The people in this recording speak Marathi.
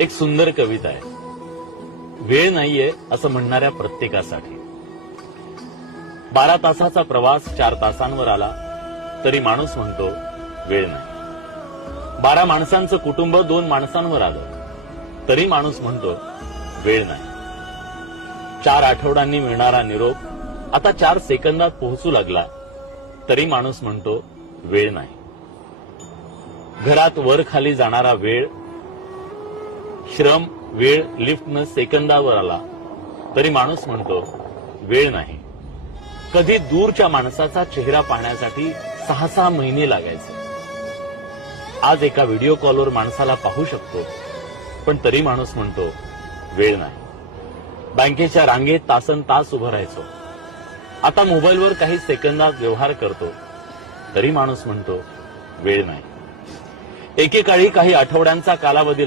एक सुंदर कविता आहे. वेळ नाहीये असं म्हणणाऱ्या प्रत्येकासाठी. 12 तासाचा प्रवास 4 तासांवर आला तरी माणूस म्हणतो वेळ नाही. 12 माणसांचं कुटुंब 2 माणसांवर आलं तरी माणूस म्हणतो वेळ नाही. 4 आठवड्यांनी मिळणारा निरोप आता 4 सेकंदात पोहोचू लागला तरी माणूस म्हणतो वेळ नाही. घरात वर खाली जाणारा वेळ, श्रम, वेळ लिफ्टनं सेकंदावर आला तरी माणूस म्हणतो वेळ नाही. कधी दूरच्या माणसाचा चेहरा पाहण्यासाठी 6-6 महिने लागायचे. आज एका व्हिडिओ कॉलवर माणसाला पाहू शकतो पण तरी माणूस म्हणतो वेळ नाही. बँकेच्या रांगेत तासनतास उभं राहायचो, आता मोबाईलवर काही सेकंदात व्यवहार करतो तरी माणूस म्हणतो वेळ नाही. एकेकाळी काही आठवड्यांचा कालावधी